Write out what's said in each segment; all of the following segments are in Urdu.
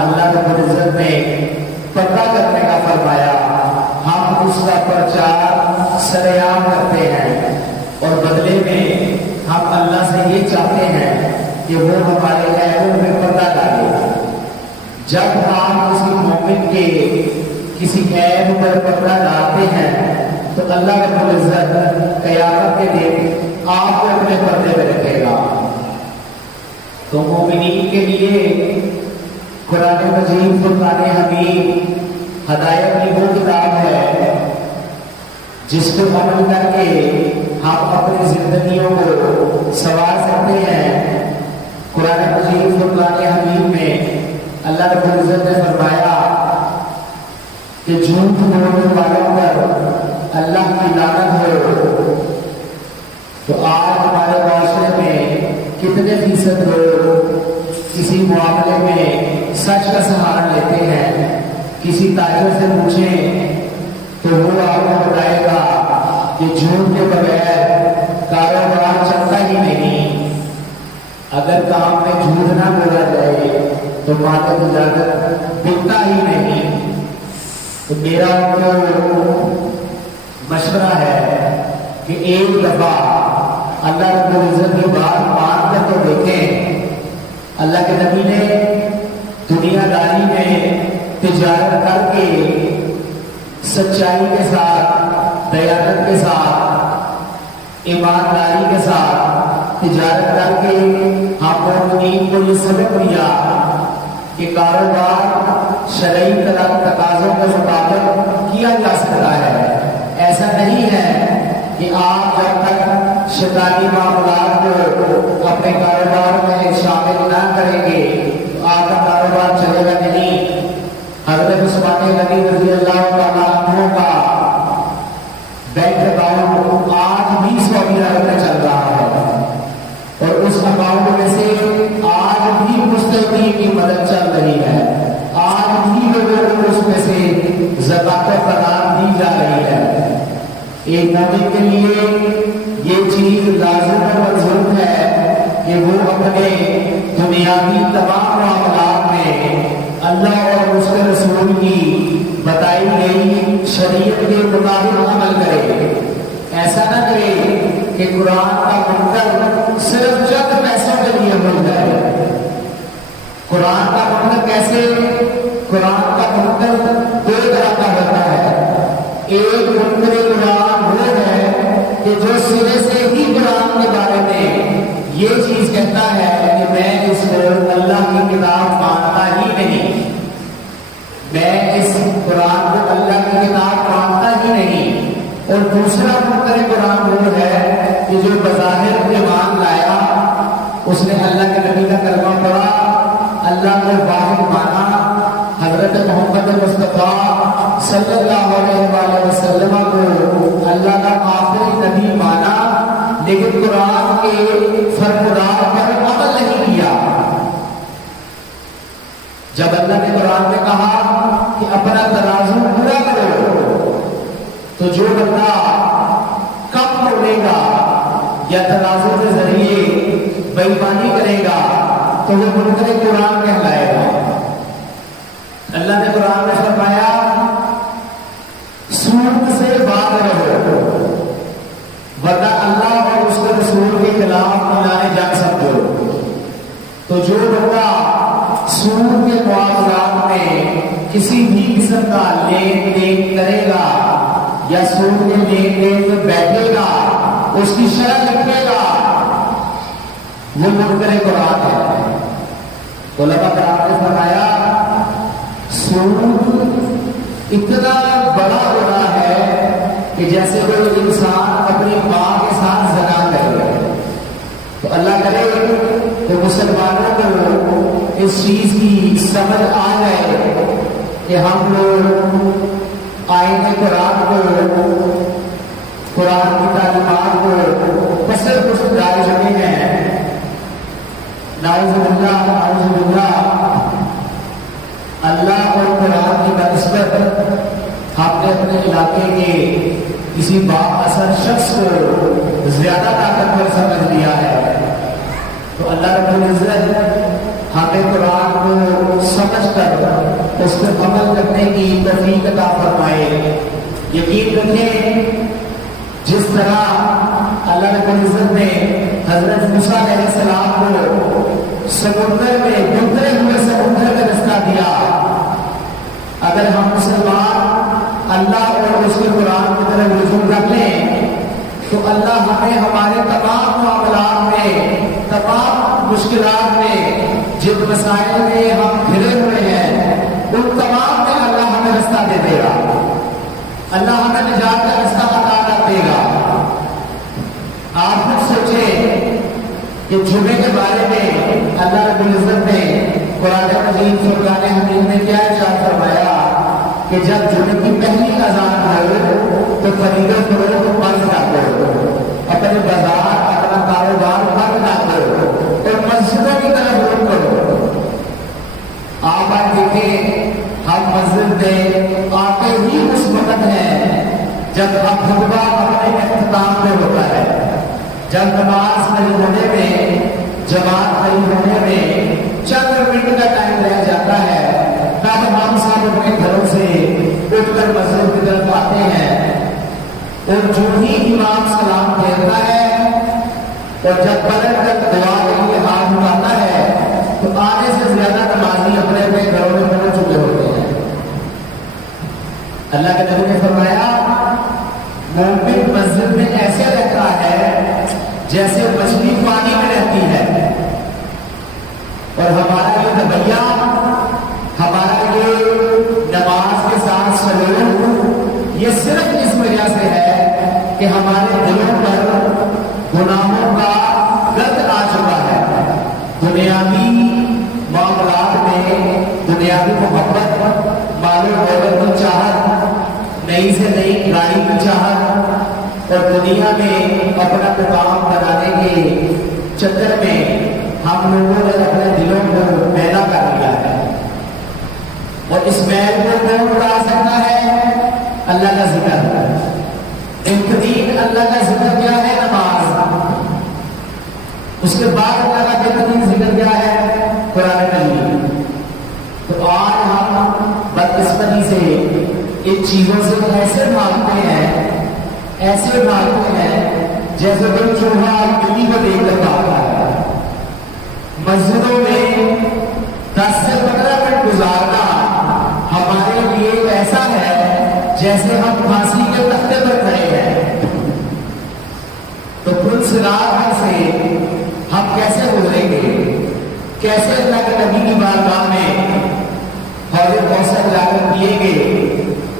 اللہ رب العزت نے پردہ کرنے کا فرمایا، ہم اس کا پرچار سرعام کرتے ہیں اور بدلے میں ہم اللہ سے یہ چاہتے ہیں کہ وہ ہمارے عیبوں میں پردہ ڈالے۔ جب آپ کسی مومن کے کسی عیب پر پردہ ڈالتے ہیں تو اللہ رب العزت قیامت کے دن آپ کو اپنے پردے میں رکھے گا۔ تو مومنین کے لیے قرآن مجید فرقان حمید ہدایت کی وہ کتاب ہے جس کو عمل کر کے ہم اپنی زندگیوں کو سنوار سکتے ہیں۔ قرآن مجید فرقان حمید میں اللہ رب العزت نے فرمایا کہ جھوٹ بولنے والوں پر اللہ کی لعنت ہو۔ تو آج ہمارے معاشرے میں کتنے فیصد لوگ کسی معاملے میں سچ کا سہارا لیتے ہیں؟ کسی تاجر سے پوچھیں تو وہ آپ کو بتائے گا کہ جھوٹ کے بغیر کاروبار چلتا ہی نہیں۔ اگر کام میں جھوٹ نہ بولا جائے تو مال تجارت بکتا ہی نہیں۔ تو میرا آپ کو مشورہ ہے کہ ایک دفعہ اللہ رب العزت کی بات مان کر تو دیکھیں۔ اللہ کے نبی نے دنیا داری میں تجارت کر کے سچائی کے ساتھ، دیانت کے ساتھ، ایمانداری کے ساتھ تجارت کر کے ہم مومنین کو یہ سبق دیا کہ کاروبار شرعی تقاضوں کے مطابق کیا جا سکتا ہے۔ ایسا نہیں ہے کہ آپ جب تک شیطانی معاملات کو اپنے کاروبار میں شامل نہ کریں گے تو آپ کا کاروبار چلے گا نہیں۔ حضرت عثمان غنی رضی اللہ تعالیٰ عنہ کا بینک اکاؤنٹ آج بھی سعودی عرب میں چل رہا ہے اور اس اکاؤنٹ میں سے آج بھی مستحقین کی مدد چل رہی ہے۔ آج بھی لوگوں کو اس میں سے زکوٰۃ قرار دی جا رہی ہے۔ ایک مومن کے لیے یہ چیز لازم اور ملزوم ہے کہ وہ اپنے دنیاوی تمام معاملات میں اللہ اور اس کے رسول کی بتائی گئی شریعت کے مطابق عمل کرے۔ ایسا نہ کرے کہ قرآن کا منکر صرف چند پیسوں کے لیے بن جائے۔ قرآن کا منکر کیسے؟ قرآن کا منکر دو طرح کا ہوتا ہے۔ ایک منکر قرآن وہ ہے کہ جو سرے سے ہی قرآن کے بارے میں یہ چیز کہتا ہے کہ میں اس کو اللہ کی کتاب مانتا ہی نہیں، میں اس قرآن کو اللہ کی کتاب مانتا ہی نہیں۔ اور دوسرا منکر قرآن وہ ہے کہ جو بظاہر ایمان لایا، اس نے اللہ کے نبی کا کلمہ پڑھا، اللہ کو واحد مانا، حضرت محمد مصطفیٰ صلی اللہ علیہ وآلہ وسلم کو اللہ کا آخری نبی مانا، لیکن قرآن کے فرمودات پر عمل نہیں کیا۔ جب اللہ نے قرآن میں کہا کہ اپنا ترازو پورا کرو، تو جو بندہ کم توڑے گا یا ترازو کے ذریعے بے ایمانی کرے گا تو وہ منکر قرآن کہلائے گا۔ اللہ نے قرآن میں فرمایا سود سے باز رہو ورنہ اللہ اور اس کے رسول کے خلاف میدان جنگ سمجھو۔ تو جو بندہ سود کے معاملات میں کسی بھی قسم کا لین دین کرے گا یا سود کے لین دین میں بیٹھے گا، اس کی شرح لکھے گا، وہ منکر قرآن ہے۔ علماء کرام نے فرمایا سود اتنا بڑا ہو رہا ہے کہ جیسے کوئی انسان اپنی ماں کے ساتھ زنا کرے۔ تو اللہ کرے کہ مسلمانوں کو اس چیز کی سمجھ آ جائے کہ ہم لوگ آئین قرآن کو، قرآن کی تعلیمات کو پسر پسر ڈال چکے ہیں۔ نعوذ باللہ نعوذ باللہ، اللہ اور قرآن کی بنسبت ہم نے اپنے علاقے کے کسی با اثر شخص کو زیادہ طاقتور سمجھ لیا ہے۔ تو اللہ رب العزت ہمیں قرآن کو سمجھ کر اس پر عمل کرنے کی توفیق عطا فرمائے۔ یقین رکھیں جس طرح اللہ رب العزت نے حضرت موسیٰ علیہ السلام کو سمندر میں گزرے ہوئے سمندر میں رستہ دیا، اگر ہم مسلمان اللہ اور اس کے قرآن کی طرف رجوع رکھ لیں تو اللہ ہمیں ہمارے تمام معاملات میں، تمام مشکلات میں، جن مسائل میں ہم گھرے ہوئے ہیں ان تمام میں اللہ ہمیں رستہ دے دے گا، اللہ ہمیں نجات کا رستہ عطا کر دے گا۔ آپ خود سوچیں کہ جمعے کے بارے میں اللہ رب العزت نے قرآن مجید فرقان حمید میں کیا ارشاد فرمایا کہ جب جمعے کی پہلی اذان ہو تو فریضہ کرو تو بند نہ کرو، اپنے بازار اپنا کاروبار بند نہ کرو اور مسجدوں کی طرف رخ کرو۔ آپ آج دیکھیں ہم مسجد میں آتے ہی اس وقت ہیں جب ہم خطبہ اپنے اختتام میں ہوتا ہے، جب نماز کھڑی ہونے میں، جماعت کھڑی ہونے میں چند منٹ کا ٹائم رہ جاتا ہے، تب ہم سب اپنے گھروں سے اٹھ کر مسجد کی طرف آتے ہیں، اور جو ہی امام سلام پھیرتا ہے اور جب پلٹ کر دعا کے لیے ہاتھ اٹھاتا ہے تو آنے سے زیادہ نمازی اپنے اپنے گھروں میں پہنچ چکے ہوتے ہیں۔ اللہ کے نبی نے فرمایا مومن مسجد میں ایسے رہتا ہے جیسے مچھلی پانی میں رہتی ہے، اور ہمارا یہ رویہ، ہمارا یہ نماز کے ساتھ سلوک یہ صرف اس وجہ سے ہے کہ ہمارے دلوں پر گناہوں کا گرد آ چکا ہے، دنیاوی معاملات میں دنیاوی محبت، مال و دولت کی چاہت، نئی سے نئی گاڑی کی چاہت اور دنیا میں اپنا مقام بنانے کے چکر میں ہم لوگوں نے اپنے دلوں کو میلا کر لیا ہے، اور اس میل کو کون اڑا سکتا ہے؟ اللہ کا ذکر۔ بہترین اللہ کا ذکر کیا ہے؟ نماز۔ اس کے بعد اللہ کا بہترین ذکر کیا ہے؟ قرآن مجید۔ تو آج ہم بدقسمتی سے ان چیزوں سے ایسے بھاگتے ہیں، ایسے بھاگتے ہیں جیسے کوئی چوہا بلی کو دیکھ کر بھاگتا ہے۔ مسجدوں میں 10 سے 15 منٹ گزارنا ہمارے لیے ایسا ہے جیسے ہم پھانسی کے تختے پر کھڑے ہیں۔ تو پل صراط سے ہم کیسے گزریں گے؟ کیسے اللہ کے نبی کی بارگاہ میں حوض کوثر لا کر پیئیں گے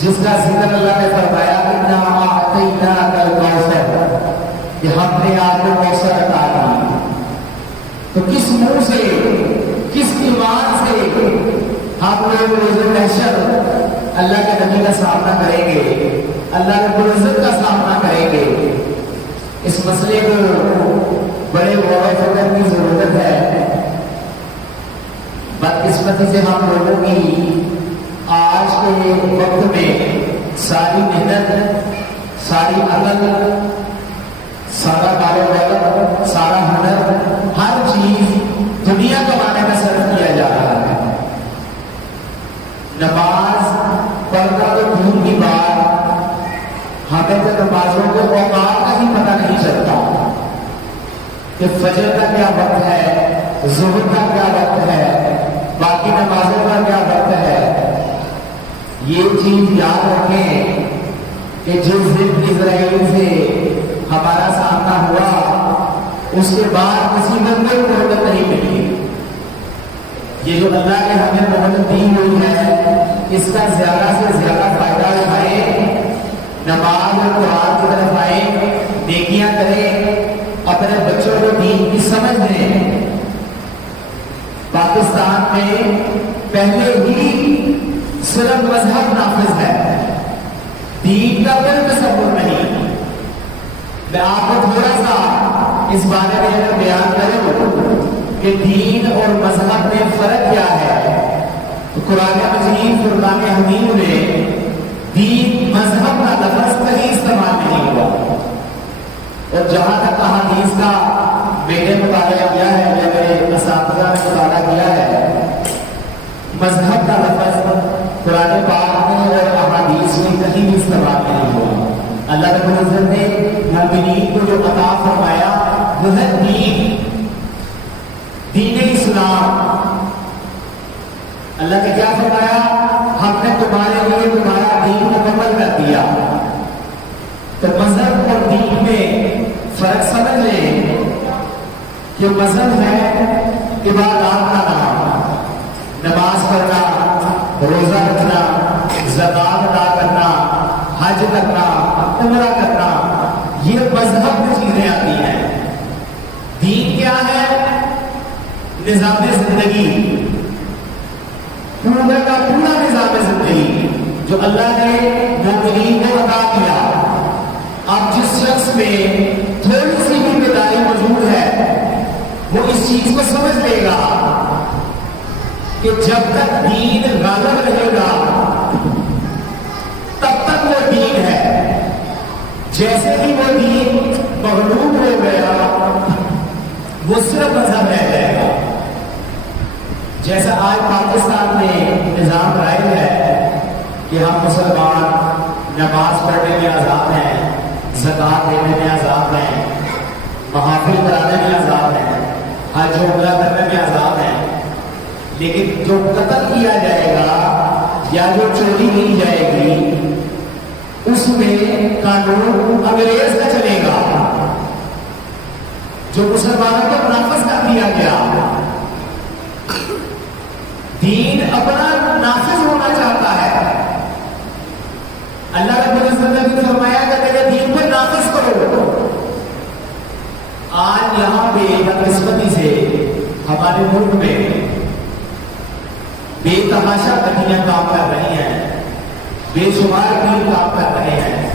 جس کا ذکر اللہ نے فرمایا اِنَّا أَعْطَيْنَاكَ الْكَوْثَرَ کہ ہم نے آپ کو کوثر عطا کی۔ تو کس منہ سے، کس ایمان سے ہم لوگ روز محشر اللہ کے نبی کا سامنا کریں گے، اللہ رب العزت کا سامنا کریں گے؟ اس مسئلے کو بڑے غور و فکر کی ضرورت ہے۔ بدقسمتی سے ہم لوگوں کی آج کے وقت میں ساری محنت، ساری عقل، سارا کاروبار، سارا ہنر، ہر چیز دنیا کمانے میں صرف کیا جا رہا ہے۔ نماز پڑھنا تو دور کی بات، ہمیں تو نمازوں کو اوقات کا ہی پتہ نہیں چلتا کہ فجر کا کیا وقت ہے، ظہر کا کیا وقت ہے، باقی نمازوں کا کیا وقت ہے۔ یہ چیز یاد رکھیں کہ جس دن اسرائیل سے ہمارا سامنا ہوا اس کے بعد کسی کو کوئی مہلت نہیں ملی۔ یہ جو اللہ نے ہمیں مہلت دی ہوئی ہے اس کا زیادہ سے زیادہ فائدہ اٹھائیں، نماز اور قرآن کی طرف آئیں، نیکیاں کریں، اپنے بچوں کو دین کی سمجھ دیں۔ پاکستان میں پہلے ہی صرف مذہب نافذ ہے، دین کا کوئی تصور نہیں۔ میں آپ کو تھوڑا سا اس بارے میں اگر بیان کروں کہ دین اور مذہب میں فرق کیا ہے تو قرآن مجید فرقان حمید میں دین مذہب کا لفظ کہیں استعمال نہیں ہوا، اور جہاں تک احادیث کا میں نے مطالعہ کیا ہے یا میرے اساتذہ نے مطالعہ کیا ہے، مذہب کا لفظ قرآن پاک میں اور احادیث میں کہیں بھی استعمال نہیں ہوا. اللہ رب العزت نے مومنین کو جو عطا فرمایا وہ ہے دین اسلام. اللہ نے کیا فرمایا؟ ہم نے تمہارے لیے تمہارا دین مکمل کر دیا. تو مذہب اور دین میں فرق سمجھ لیں کہ مذہب ہے عبادات کا نام، نماز پڑھنا، روزہ رکھنا، زکات ادا کرنا، حج کرنا، عمرہ کرنا، یہ مذہب میں چیزیں آتی ہیں. دین کیا ہے؟ نظام زندگی، پورا کا پورا نظام زندگی جو اللہ نے مومنین کو عطا کیا. اب جس شخص میں تھوڑی سی بھی بیداری موجود ہے وہ اس چیز کو سمجھ لے گا کہ جب تک دین غالب رہے گا تب تک وہ دین ہے. جیسے ہی وہ دین مغلوب ہو گیا وہ صرف مذہب رہ جائے گا. جیسا آج پاکستان میں نظام رائج ہے کہ ہم مسلمان نماز پڑھنے میں آزاد ہیں، زکات دینے میں آزاد ہیں، محافل کرانے میں آزاد ہیں، حج و عمرہ کرنے میں آزاد ہیں، لیکن جو قتل کیا جائے گا یا جو چوری کی جائے گی اس میں قانون انگریز کا چلے گا. جو مسلمانوں کو نافذ کر دیا گیا، دین اپنا نافذ ہونا چاہتا ہے. اللہ رب العزت نے بھی فرمایا کہ میرے دین کو نافذ کرو. آج یہاں پہ بدقسمتی سے ہمارے ملک میں بے تحاشا گھٹیاں کام کر رہی ہیں، بے شمار پیر کام کر رہے ہیں.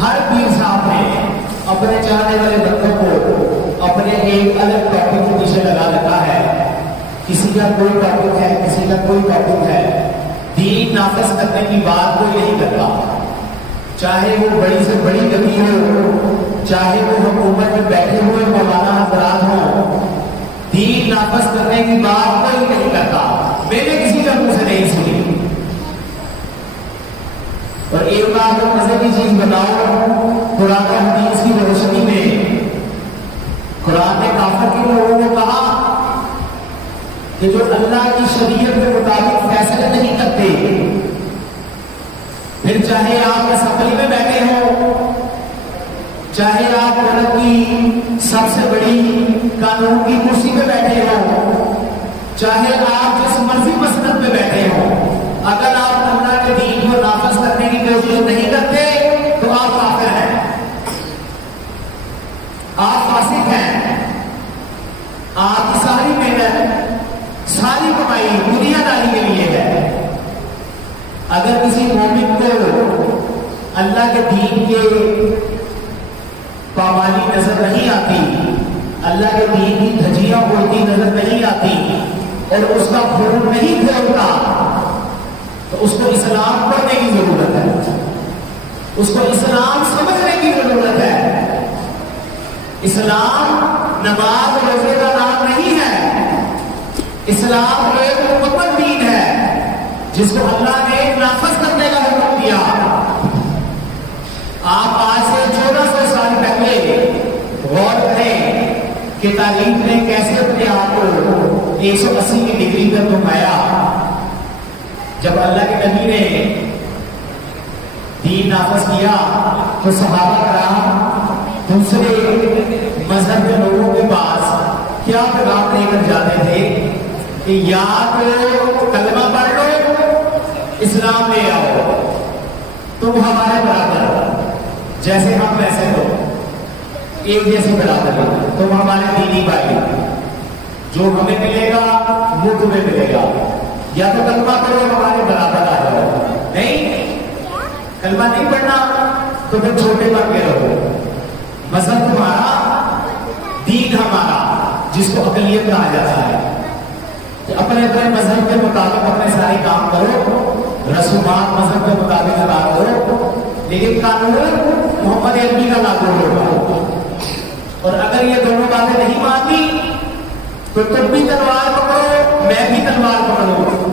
ہر پیر صاحب نے اپنے چاہنے والے بندوں کو اپنے ایک الگ ٹاپک کے پیچھے لگا رکھا ہے. کسی کا کوئی ٹاپک ہے، کسی کا کوئی ٹاپک ہے. دین نافذ کرنے کی بات کوئی نہیں کرتا، چاہے وہ بڑی سے بڑی گدی ہو، چاہے وہ حکومت میں بیٹھے ہوئے مولانا حضرات ہوں. دین نافذ کرنے کی بات کوئی نہیں کرتا. میں نے کسی کا منہ سے نہیں سنی. اور ایک بات اور مزے کی چیز بتاؤ، قرآن و حدیث کی روشنی میں قرآن نے کافر کے لوگوں کو کہا کہ جو اللہ کی شریعت کے مطابق فیصلے نہیں کرتے، پھر چاہے آپ اسمبلی میں بیٹھے ہو، چاہے آپ ملک کی سب سے بڑی قانون کی کرسی پہ بیٹھے ہو، چاہے آپ جس مرضی مسند پہ بیٹھے ہو، اگر آپ اللہ کے دین کو نافذ کرنے کی کوشش نہیں کرتے تو آپ کافر ہیں، آپ فاسق ہیں. آپ کی ساری محنت، ساری کمائی دنیا داری کے لیے ہے. اگر کسی مومن کو اللہ کے دین کے پابندی نظر نہیں آتی، اللہ کے دین کی دھجیاں اڑتی نظر نہیں آتی اور اس کا خون نہیں کھولتا تو اس کو اسلام پڑھنے کی ضرورت ہے، اس کو اسلام سمجھنے کی ضرورت ہے. اسلام نماز روزے کا نام نہیں ہے. اسلام ایک مکمل دین ہے جس کو اللہ نے نافذ کرنے کا حکم دیا. آپ آج سے 1400 سال پہلے غور کریں کہ تعلیم نے کیسے اپنے آپ کو 180 کی ڈگری تک گھمایا. جب اللہ کے نبی نے دین نافذ کیا تو صحابہ کرام دوسرے مذہب کے لوگوں کے پاس کیا پیغام لے کر جاتے تھے کہ یا تو کلمہ پڑھ لو، اسلام لے آؤ، تم ہمارے برابر، جیسے ہم ویسے ہو، ایک جیسے برابر، تم ہمارے دینی بھائی، جو ہمیں ملے گا وہ تمہیں ملے گا. یا تو کلمہ پڑھو ہمارے برابر آ جاؤ. نہیں، کلمہ نہیں پڑھنا تو پھر چھوٹے بن کے رہو. مذہب تمہارا، دین ہمارا، جس کو اقلیت کہا جاتا ہے. کہ اپنے اپنے مذہب کے مطابق اپنے سارے کام کرو، رسومات مذہب کے مطابق ادا کرو، لیکن قانون محمد عربی کا لاگو ہوگا. اور اگر یہ دونوں باتیں نہیں مانتی تو تم بھی تلوار پکڑو، میں بھی تلوار پکڑوں.